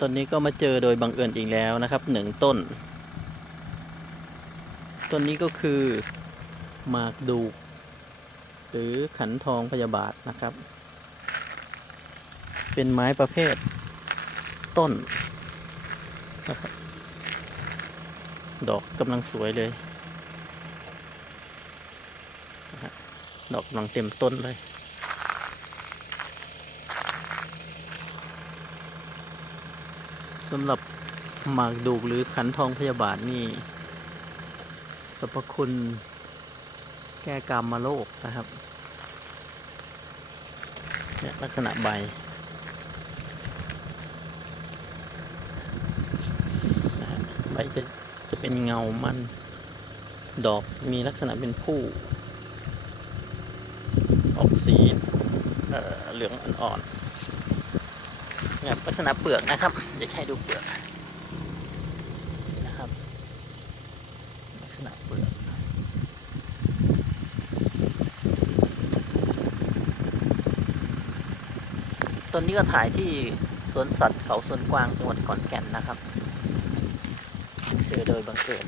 ต้นนี้ก็มาเจอโดยบังเอิญอีกแล้วนะครับหนึ่งต้น ต้นนี้ก็คือหมากดูก หรือขันทองพยาบาทนะครับ เป็นไม้ประเภทต้นนะครับดอกกำลังสวยเลย ดอกกำลังเต็มต้นเลย สำหรับหมากดูกหรือขันทองพยาบาทนี่สรรพคุณแก้กรรมมาโรคนะครับเนี่ยลักษณะใบ ใบจะจะเป็นเงามัน ดอกมีลักษณะเป็นผู้ ออกสีเอ่อเหลืองอ่อนๆ แบบลักษณะเปลือกนะครับเดี๋ยวให้ดูเปลือกนะครับ ลักษณะเปลือกต้นนี้ก็ถ่ายที่สวนสัตว์เขาสวนกวางจังหวัดขอนแก่นนะครับ เจอโดยบังเกิด